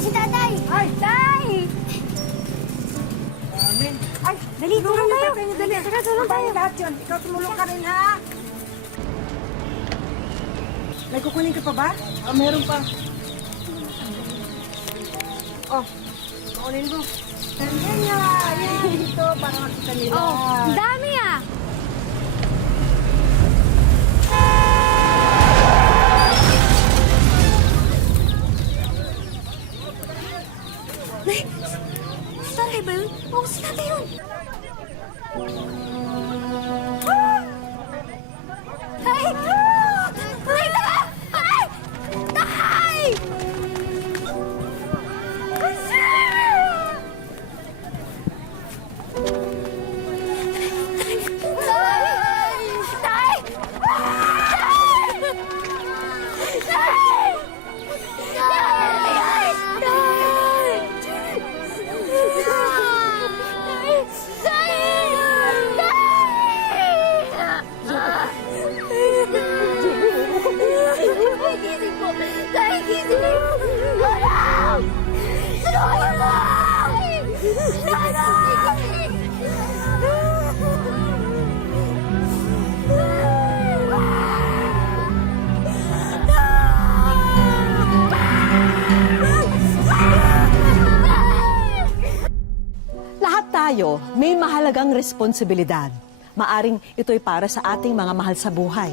na si tatay! Ay, tay! Amen. Ay, dali, tulong tayo! Dali, Tara, tulong tayo! lahat yun. Ikaw tumulong ka rin, ha? May kukunin ka pa ba? Meron pa. Oh, kukunin mo. Ganyan nga. Yan, dito, para makita nila. Oh, ang dami ah! Ay, si tatay ba yun? Oo, si tatay yun! Ah! Tay! Tay, tara! Tay! Tay! Tay! Tay! Lahat tayo may mahalagang responsibilidad. Maaring ito'y para sa ating mga mahal sa buhay,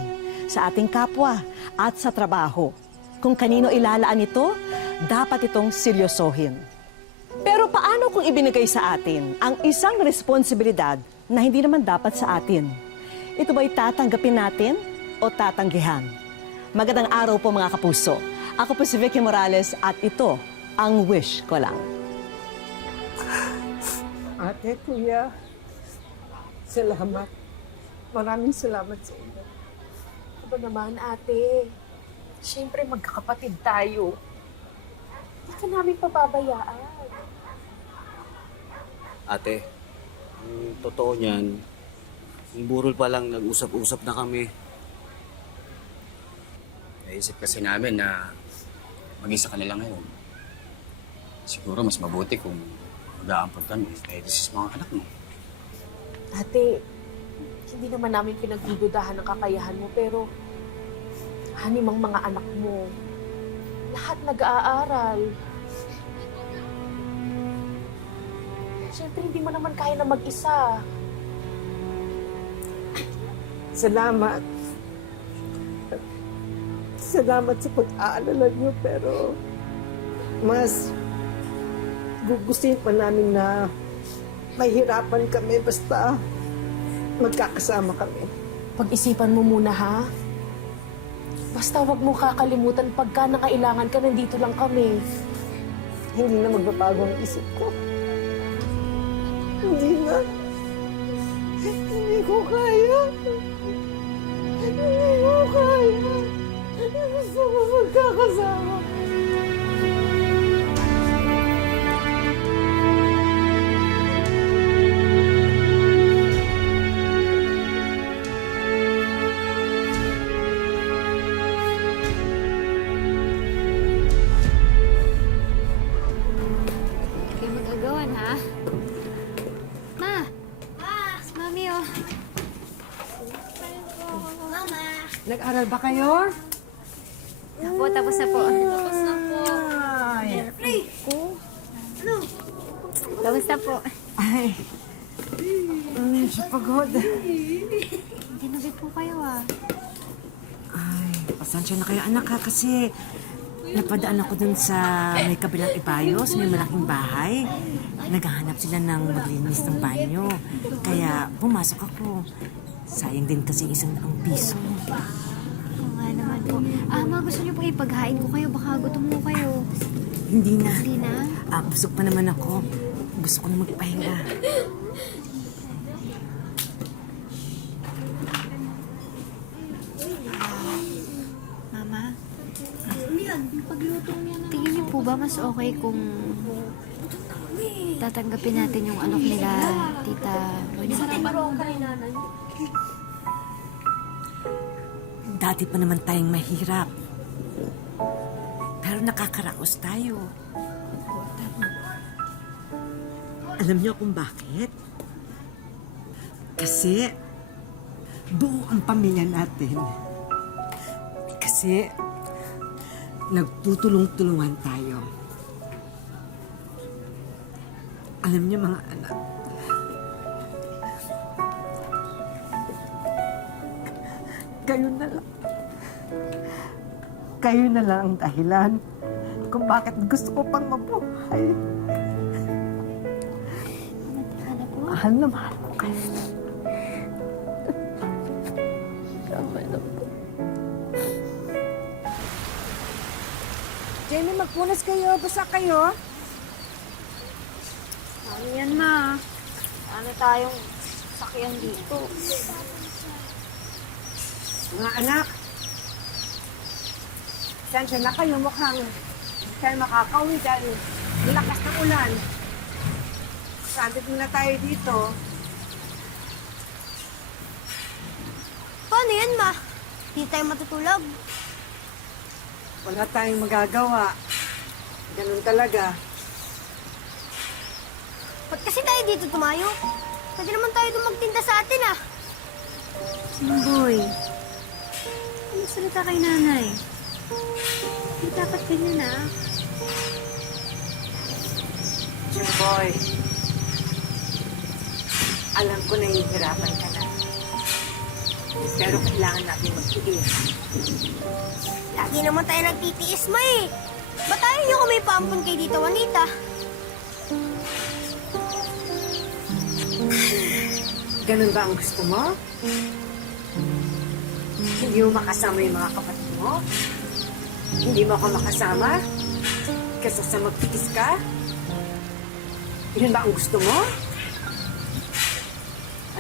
sa ating kapwa, at sa trabaho. Kung kanino ilalaan ito, dapat itong seryosohin. Pero paano kung ibinigay sa atin ang isang responsibilidad na hindi naman dapat sa atin? Ito ba'y tatanggapin natin o tatanggihan? Magandang araw po mga kapuso. Ako po si Vicky Morales at ito ang Wish Ko Lang. Ate, kuya, salamat. Maraming salamat sa inyo. Ano ba naman, ate? Siyempre, magkakapatid tayo. Hindi ka namin pababayaan. Ate, ang totoo niyan, yung burol pa lang nag-usap-usap na kami. Naisip kasi namin na mag-isa ka na lang ngayon. Siguro mas mabuti kung mag-aampag kami kahit sa mga anak mo. Ate, hindi naman namin pinagdududahan ng kakayahan mo, pero hanimang mga anak mo, lahat nag-aaral. Siyempre, hindi mo naman kaya na mag-isa. Salamat. Salamat sa pag-aalala niyo, pero mas gugustuhin pa namin na mahirapan kami basta magkakasama kami. Pag-isipan mo muna, ha? Basta wag mo kakalimutan pagka nangailangan ka, nandito lang kami. Hindi na magbabago ang isip ko. Hindi na. Hindi ko kaya. Hindi ko kaya. Gusto ko magkakasama. Kayo magagawan, ha? Ma! Si Mami, oh. Mama! Nag-aral ba kayo? Tapos na po. Tapos na po. Ay. Tapos na po. Ay. Siya pagod. Hindi na po kayo, ah. Ay, pasensya na kayo anak ha kasi napadaan ako dun sa may kabilang ibayos, may malaking bahay. Naghahanap sila ng maglinis ng banyo. Kaya pumasok ako. Sayang din kasi ₱1,000. Oo nga naman po. Ma, gusto niyo pong ipaghain ko kayo. Baka gutom mo kayo. Hindi na. Hindi na? Busog pa naman ako. Gusto ko na magpahinga. Mama? Tingin niyo po ba mas okay kung tatanggapin natin yung anak nila, Tita Juanita? Dati pa naman tayong mahirap. Pero nakakaraos tayo. Alam niyo kung bakit? Kasi buo ang pamilya natin. Kasi nagtutulong-tulungan tayo. Alam niyo mga anak, kayo na lang. Kayo na lang ang dahilan kung bakit gusto ko pang mabuhay. Mahal na mahal ko kayo. Tama na po. Jenny, magpunas kayo. Basa kayo. Ano yan, ma? Ano tayong sakyan dito? Mga anak, sensya na kayo mukhang kayo makakauwi dahil lakas ng ulan. Sandit muna tayo dito. Paano yan, ma? Di tayo matutulog. Wala tayong magagawa. Ganun talaga. Ba't kasi tayo dito tumayo? Pwede naman tayo doon magtinda sa atin, ah. Boy, salita kay nanay. Hindi dapat ganyan, ah. Jimboy, alam ko na hihirapan ka na. Pero kailangan natin magtiis. Lagi naman tayo nagtitiis, ma, eh. Ba't tayo nyo kung may paampun kay Tita Juanita? Ganun ba ang gusto mo? Hindi mo makasama yung mga kapatid mo? Hindi mo ako makasama? Kasi sa magtiis ka? Yun ba ang gusto mo?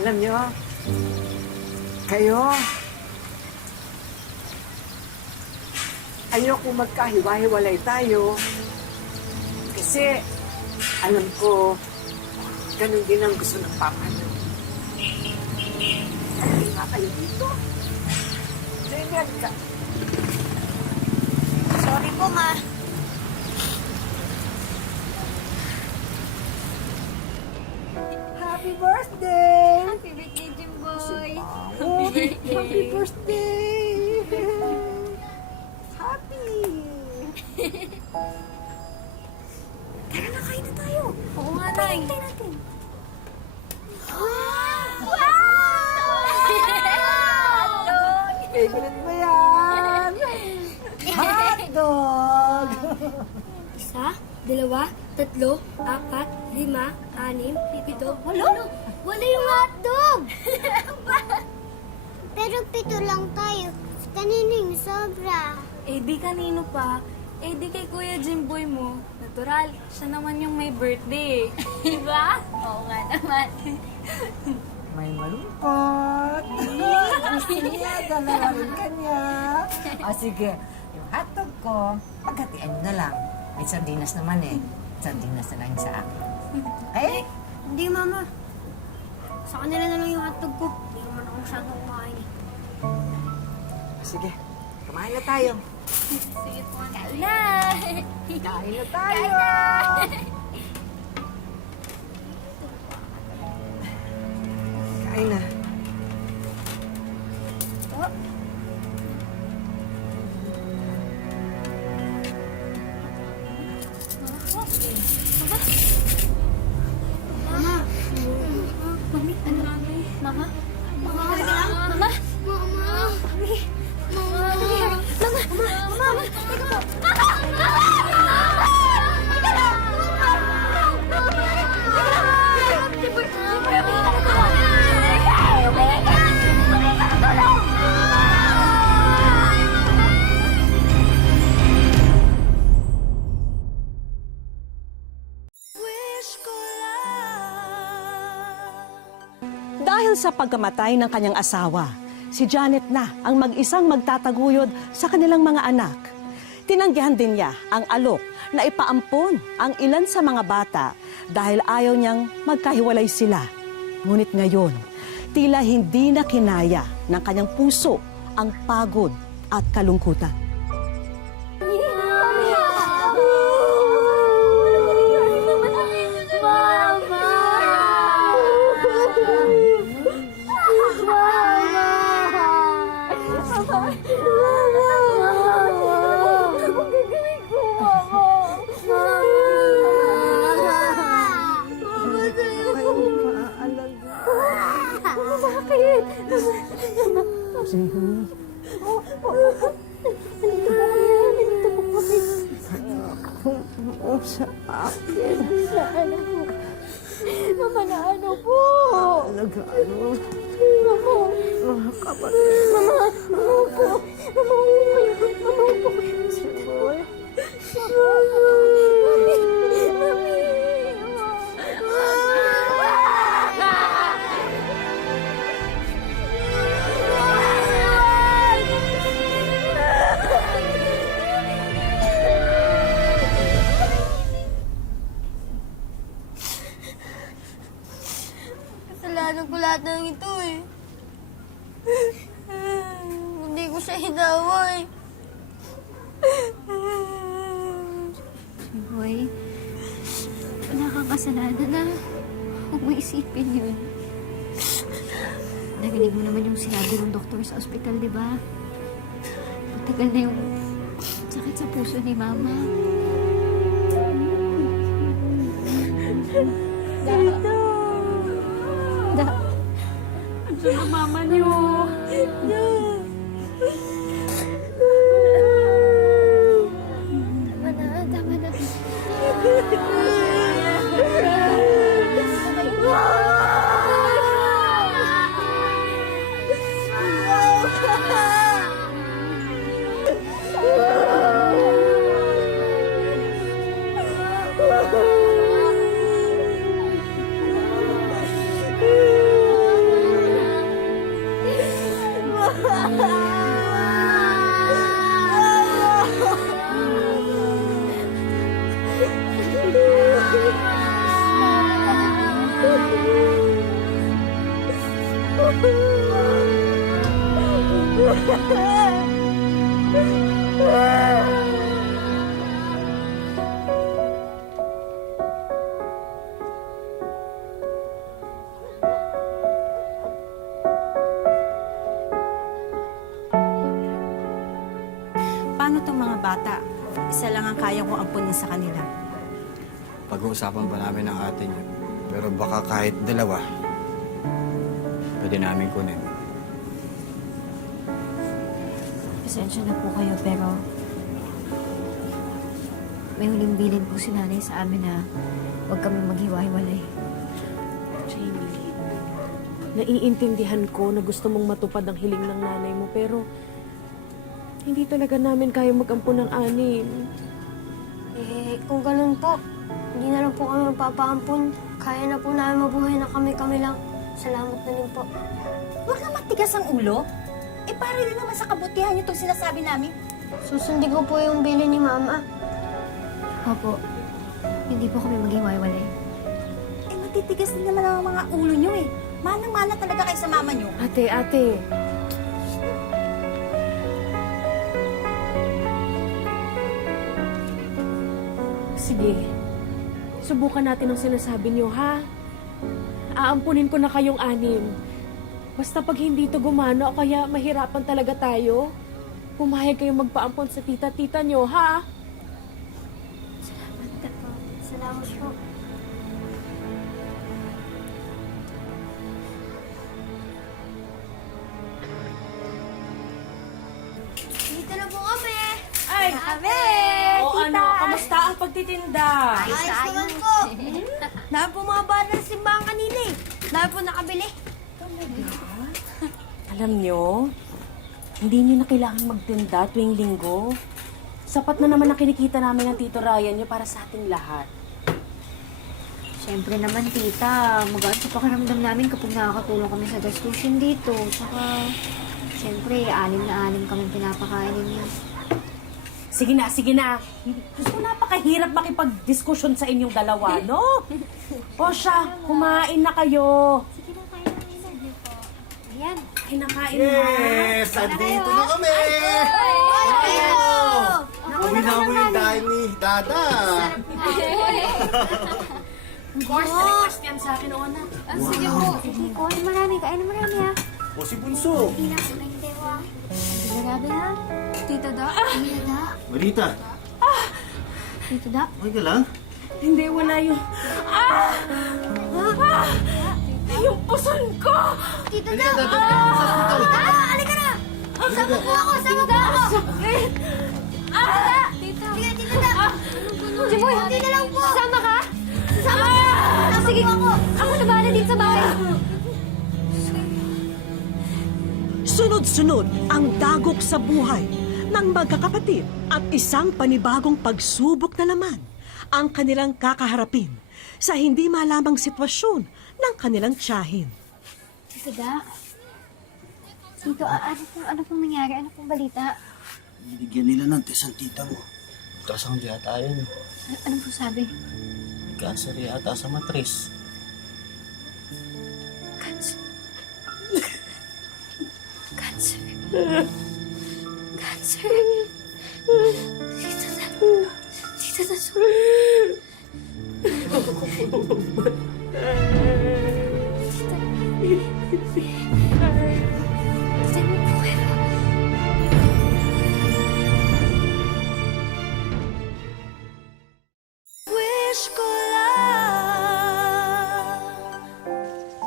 Alam nyo, kayo, ayoko magkahiwa-hiwalay tayo. Kasi, alam ko, ganun din ang gusto ng papa nyo. Ay, nga kayo dito. Ganyan ka. Sorry po, ma. Happy birthday! Happy birthday, Jimboy. Happy birthday! Happy! Tara na, kain na tayo. Oo nga, Nay. Hintay natin. Favorite mo yan! Hotdog! Isa, dalawa, tatlo, apat, lima, anim, pito, walo. Wala yung hotdog. Pero pito lang tayo. Kanino yung sobra? Eh di kanino pa? Eh di kay Kuya Jimboy mo. Natural, siya naman yung may birthday. Diba? Oo nga naman. May malungkot. Gusto niya, dalawa rin kanya. O sige, yung hotdog ko, paghatian nyo na lang. May sardinas naman eh. Sardinas na lang sa akin. Okay? Hindi, Mama. Sa kanila na lang yung hotdog ko. Hindi naman ako masyadong kumain. Sige, kumain na tayo. Sige po. Kain na! Kain na tayo! Kain na. Mami, ano? Mama? Mama, okay ka lang? Mama? Mama! Mami? Mama! Mama! Mama! Teka po! Mama! Teka lang! Dahil sa pagkamatay ng kanyang asawa, si Janet na ang mag-isang magtataguyod sa kanilang mga anak. Tinanggihan din niya ang alok na ipaampon ang ilan sa mga bata dahil ayaw niyang magkahiwalay sila. Ngunit ngayon, tila hindi na kinaya ng kanyang puso ang pagod at kalungkutan. Mama! mo sa akin. Mama na ano po? Nag-ano? Mama. Mga kapatid. Mama po. Mama po kayo. Mama po kayo. Jimboy. Kasalanan ko lahat ng ito eh. Hindi ko siya hinaway. Boy, wala kang kasalanan na. Huwag mo isipin yun. Narinig mo naman yung sinabi ng doktor sa ospital, di ba? Matagal na yung sakit sa puso ni Mama. Andiyan na mama niyo. Tama na. Paano tong mga bata? Isa lang ang kaya kong ampunin sa kanila. Pag-uusapan pa namin ng ate niyo. Pero baka kahit dalawa, pwede namin kunin. Pasensya na po kayo, pero may huling bilin po si nanay sa amin na huwag kami maghiwa-hiwalay. Jamie, naiintindihan ko na gusto mong matupad ang hiling ng nanay mo, pero hindi talaga namin kaya mag-ampun ng anim. Eh, kung ganun po, hindi na lang po kami magpapaampun. Kaya na po namin mabuhay na kami-kami lang. Salamat na rin po. Huwag na matigas ang ulo. Eh, para rin naman sa kabutihan niyo itong sinasabi namin. Susundin ko po yung bilin ni Mama. Opo, hindi po kami maghiwa-hiwalay. Eh, matitigas din naman ang mga ulo niyo eh. Manang-mana talaga kayo sa mama niyo. Ate. Sige, subukan natin ang sinasabi niyo, ha? Aampunin ko na kayong anim. Basta pag hindi ito gumana o kaya mahirapan talaga tayo, pumayag kayong magpaampon sa tita-tita niyo, ha? Salamat po. Dito na po kami! Ay! Kami! O ano, kamusta ang pagtitinda? Ayos naman po! Dahil po mga bata ng simbahan kanina eh. Dahil po nakabili. Alam nyo, hindi nyo na kailangan magtinda tuwing linggo. Sapat na naman ang kinikita namin ng Tito Ryan nyo para sa ating lahat. Siyempre naman, tita. Magaan sa pakiramdam namin kapag nakakatulong kami sa gastusin dito. Saka, siyempre, anim na anim kami pinapakain ninyo. Sige na. Gusto napakahirap makipag-diskusyon sa inyong dalawa, no? O siya, kumain na kayo. Sige na, kain na kayo. Sige po. Ayan. Kain na. Yes! Andito na kami! Kami na mo yung dahil ni Dada. Course, request yan sa akin, Ona. Sige po. Sige, kain marami. Kain na marami, ha? O si Bunso. Hindi na po na hindi, wa. Grabe, ha? Tita Da? Tita Da? Marita, Tita Da? okay ka lang? Hindi, wala yung... Yung puson ko! Tita Da! Halika, Dada. Sa hospital. Halika na! Sama po ako! Sama po ako! Tita Da! Tita! Sige, Tita Da! Jimboy, hindi na lang po. Sasama ka? Sasama ka? Sige, ako na bahala dito sa bahay. Sunod-sunod ang dagok sa buhay ng magkakapatid at isang panibagong pagsubok na naman ang kanilang kakaharapin sa hindi malamang sitwasyon ng kanilang tiyahin. Tito Da. Tito, ano pong nangyari? Ano pong balita? Binigyan nila ng test ang tita mo. Ultrasound yata yun. Ano pong sabi? Cancer yata sa matris. Cancer. Cancer. Cancer. Tito Da. Tito Da,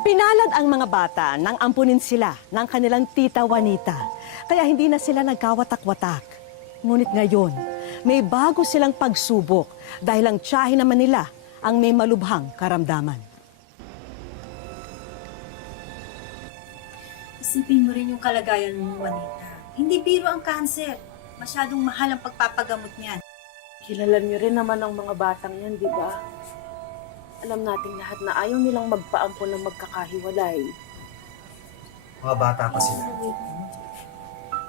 Pinalad ang mga bata nang ampunin sila ng kanilang tita Juanita, kaya hindi na sila nagkawatak-watak. Ngunit ngayon, may bago silang pagsubok dahil ang tiyahin naman nila ang may malubhang karamdaman. Isipin mo rin yung kalagayan mo, Juanita. Hindi biro ang cancer. Masyadong mahal ang pagpapagamot niyan. Kilala niyo rin naman ang mga batang yan, di ba? Alam nating lahat na ayaw nilang magpaampon ng magkakahiwalay. Mga bata pa sila.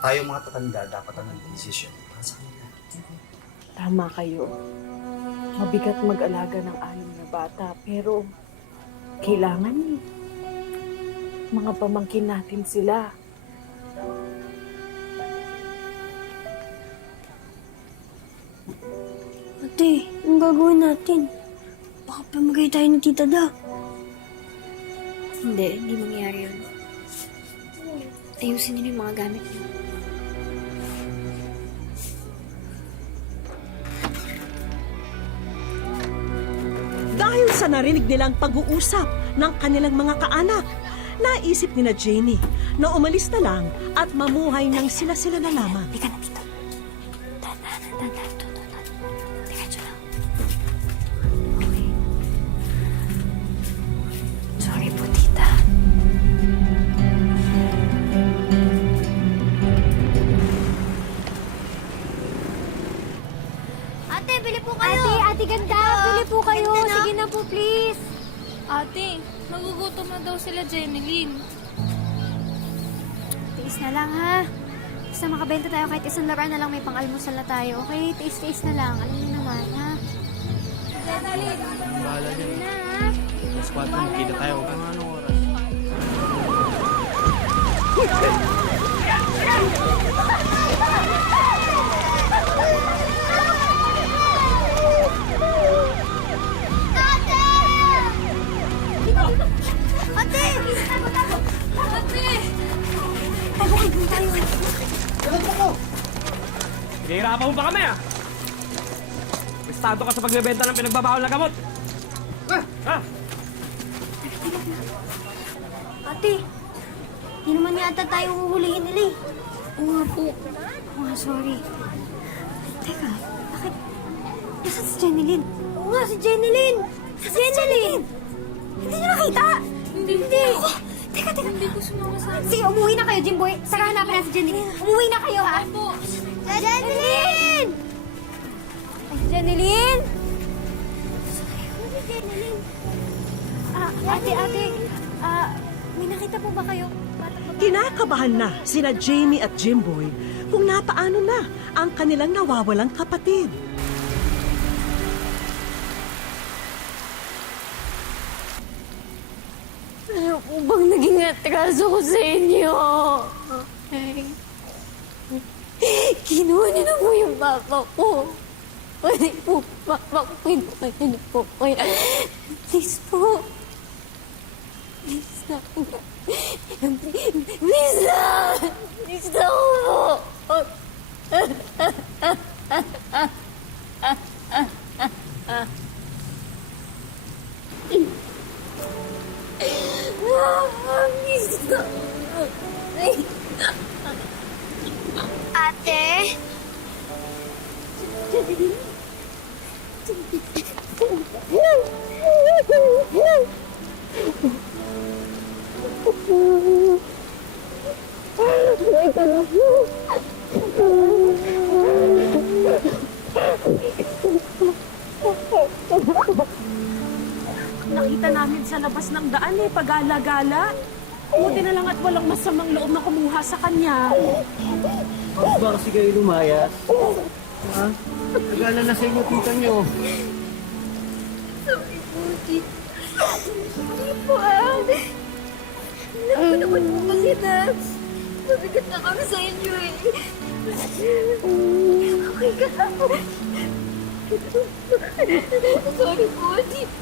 Tayo mga tatanda dapat ang nag-desisyon para sa kanila. Tama kayo. Mabigat mag-alaga ng 6 na bata, pero kailangan niyo. Mga pamangkin natin sila. Ate, anong gagawin natin? Baka pamagay tayo ng Tita Da. Hindi mangyayari yun. Ayusin niyo yung mga gamit niyo. Dahil sa narinig nilang pag-uusap ng kanilang mga kaanak, naisip ni na Jenny na umalis na lang at mamuhay ng sila-sila na lamang. Teka na dito. Tanda. Diretso lang. Okay. Sorry po, Tita. Ate, bili po kayo! Ate ganda! Bili po kayo! Sige na po, please! Ate, nagugutom na daw sila, Jeneline. Tiis na lang, ha? Basta makabenta tayo kahit isang laruan na lang, may pang-almusal na tayo, okay? Tiis na lang. Alam niyo naman, ha? Jeneline! Bahala Sige dyan. na, ha? Mas bata, magkita tayo. Huwag kang anong oras. Ate! Tago! Ate! Tago tayo. Hihirapan mo pa kami, ah! Estado ka sa pagbebenta ng pinagbabawal na gamot! Ate, di naman yata tayo huhulihin nila eh. Oo nga po. Oo nga, sorry. Teka, bakit? Nasaan si Jeneline? Oo nga, si Jeneline! Si Jeneline! Hindi niyo nakita? Hindi. Teka. Hindi ko sumama sa akin. Sige, umuwi na kayo, Jimboy. Saka hanapin natin si Jeneline. Umuwi na kayo, ha? Opo. Jeneline! Ay, Jeneline! Saan si Jeneline? Ate, may nakita po ba kayo? Bata pa ba? Kinakabahan na sina Jamie at Jimboy kung napaano na ang kanilang nawawalang kapatid. Ano po bang naging atraso ko sa inyo? Kinuha niyo na po yung papa ko. Pwede po, papa ko, kinuha niyo na po. Please po. Please na. Please na! Please na po. Please na. Ate? Nakita namin sa labas ng daan pag-gala-gala. Buti na lang at walang masamang loob na kumuha sa kanya. Bakit ba kasi kayo lumayas? Ha? Nagana na sa inyo tita nyo. Sorry po, Tito. Hindi po Alam ko naman po kasi na mabigat na kami sa inyo Okay ka lang. Sorry po, Tito.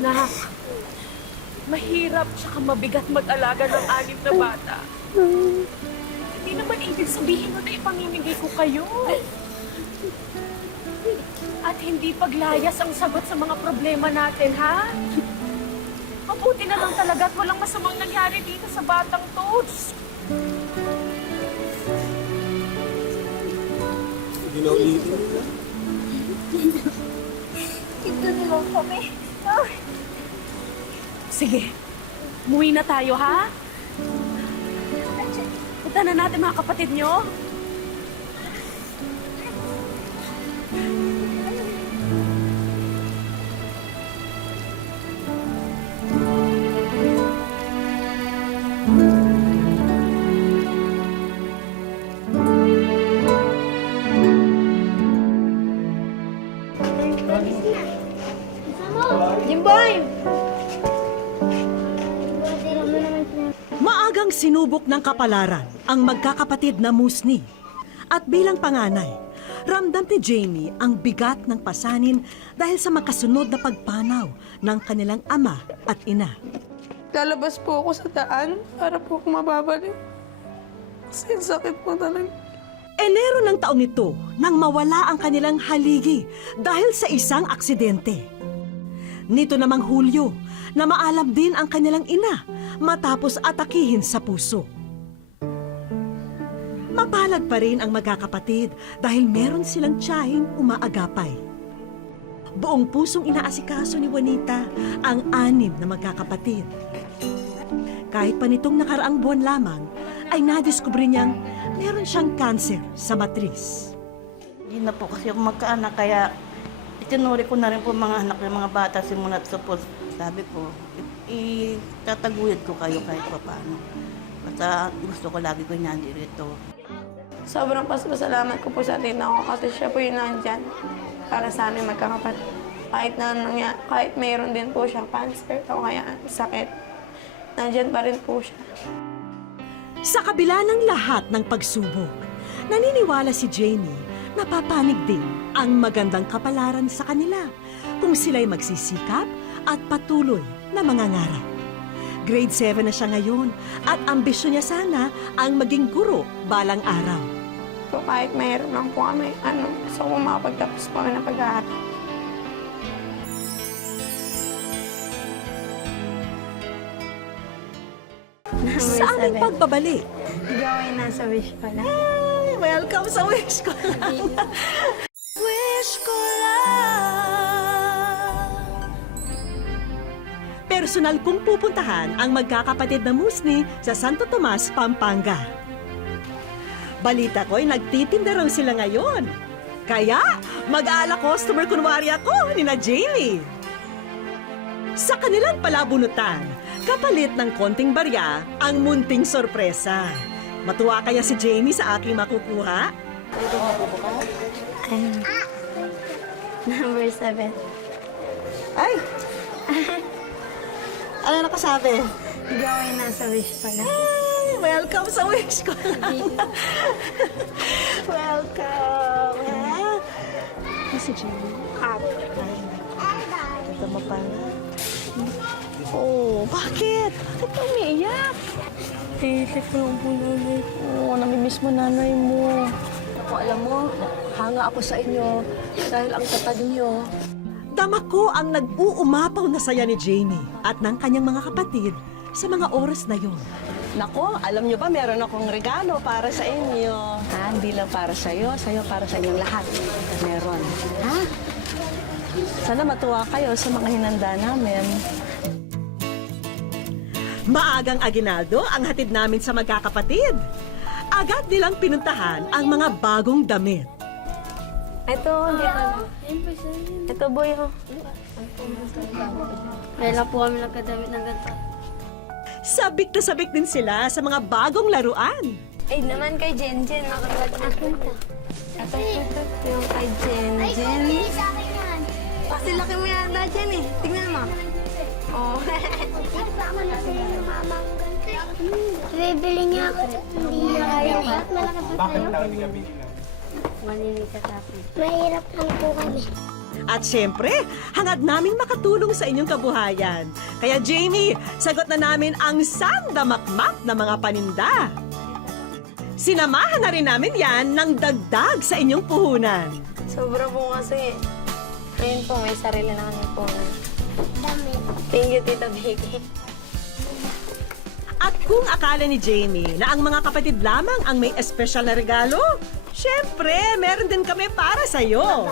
Nak, mahirap tsaka mabigat mag-alaga ng 6 na bata. Hindi naman ibig sabihin na ipamimigay ko kayo. At hindi paglayas ang sagot sa mga problema natin, ha? Mabuti na lang talaga at walang masamang nangyari dito sa batang to. Hindi na ulitin. Ito na lang kami. Sige, umuwi na tayo, ha? Punta na natin mga kapatid nyo. Jimboy! Maagang sinubok ng kapalaran ang magkakapatid na Musni. At bilang panganay, ramdam ni Jamie ang bigat ng pasanin dahil sa makasunod na pagpanaw ng kanilang ama at ina. Lalabas po ako sa daan para po ako mababalik. Kasi ang sakit po talaga. Enero ng taong ito nang mawala ang kanilang haligi dahil sa isang aksidente. Nito namang Hulyo na maalam din ang kanilang ina matapos atakihin sa puso. Mapalad pa rin ang magkakapatid dahil meron silang tiyahing umaagapay. Buong pusong inaasikaso ni Juanita ang 6 na magkakapatid. Kahit pa nitong nakaraang buwan lamang, ay nadiskubre niyang meron siyang kanser sa matris. Hindi na po kasi ako magkaanak, kaya itinuri ko na rin po mga anak ng mga bata simulat sa po. Sabi ko, itataguyod ko kayo kahit pa paano. Basta gusto ko lagi ko nandi rito. Sobrang pasalamat ko po sa tita ko kasi siya po yung nandyan para sa amin magkakapatid. Kahit mayroon din po siyang cancer o kaya sakit, nandyan pa rin po siya. Sa kabila ng lahat ng pagsubok, naniniwala si Jamie na papanig din ang magandang kapalaran sa kanila kung sila'y magsisikap at patuloy na mangangarap. Grade 7 na siya ngayon at ambisyon niya sana ang maging guro balang araw. So kahit mayroon lang po kami, gusto ko makapagtapos po kami ng pag-aaral. Sa aming pagbabalik, Ikaw ay nasa wish ko lang. welcome sa Wish Ko Lang! Wish Ko Lang! Personal kong pupuntahan ang magkakapatid na Musni sa Santo Tomas, Pampanga. Balita ko'y nagtitinda raw sila ngayon. Kaya, mag-aala customer kunwari ako ni na Jamie. Sa kanilang palabunutan, kapalit ng konting barya ang munting sorpresa. Matuwa kaya si Jamie sa aking makukuha? Number 7. Ay! Ano nakasabi? Ikaw ay nasa wish ko lang. Welcome sa Wish Ko Lang! Welcome! Ha? Si Jamie? Ito mo pala. Oh, bakit? Bakit ka umiiyak? Titik lang po nanay ko. Namimiss mo nanay mo. Ako, alam mo, hanga ako sa inyo dahil ang tatag niyo. Dama ko ang nag-uumapaw na saya ni Jamie at ng kanyang mga kapatid sa mga oras na yon. Nako, alam niyo ba, meron akong regalo para sa inyo. Ha? Hindi lang para sa'yo para sa inyong lahat. Meron. Ha? Sana matuwa kayo sa mga hinanda namin. Maagang aginaldo ang hatid namin sa magkakapatid. Agad nilang pinuntahan ang mga bagong damit. Ito, ito boy, ho. Kailan po kami nagkadamit ng ganito. Sabik na sabik din sila sa mga bagong laruan. Ay, naman kay Jenjen. Ito. Yung kay Jenjen. Sa akin yan. Kasi laki mo yata dyan eh. Tingnan mo. Oh. Kasama na sa'yo ng mama ko ganito. Bibili niya ako. Hindi niya kaya. Malaki pa tayo. Mahirap lang po kami. At syempre, hangad naming makatulong sa inyong kabuhayan. Kaya Jamie, sagot na namin ang sandamakmak na mga paninda. Sinamahan na rin namin yan ng dagdag sa inyong puhunan. Sobra po kasi. Ngayon po, may sarili na kami po. Dami. Thank you, Tita Vicky. At kung akala ni Jamie na ang mga kapatid lamang ang may espesyal na regalo, syempre, meron din kami para sa'yo.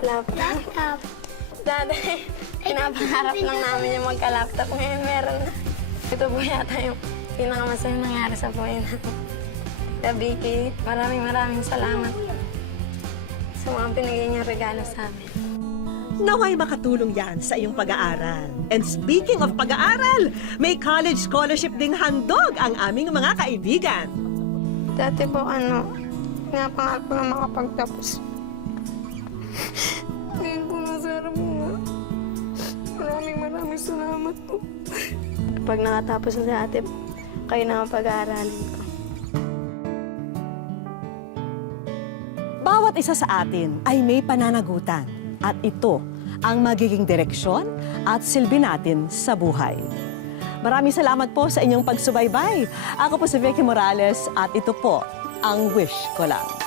Laptop. Dati, pinapangarap lang namin yung magka-laptop. Ngayon meron na. Ito po yata yung pinakamasayang nangyari sa buhay natin. Tita Vicky, maraming salamat sa mga pinigay niyong regalo sa amin. Naway makatulong yan sa iyong pag-aaral. And speaking of pag-aaral, may college scholarship ding handog ang aming mga kaibigan. Dati po, pinapangarap ko na makapagtapos. Ngayon po, masarap po nga. Maraming salamat po. Kapag nakatapos na si ate, kayo na ang pag-aaralin ko. Bawat isa sa atin ay may pananagutan at ito ang magiging direksyon at silbi natin sa buhay. Maraming salamat po sa inyong pagsubaybay. Ako po si Vicky Morales at ito po ang Wish Ko Lang.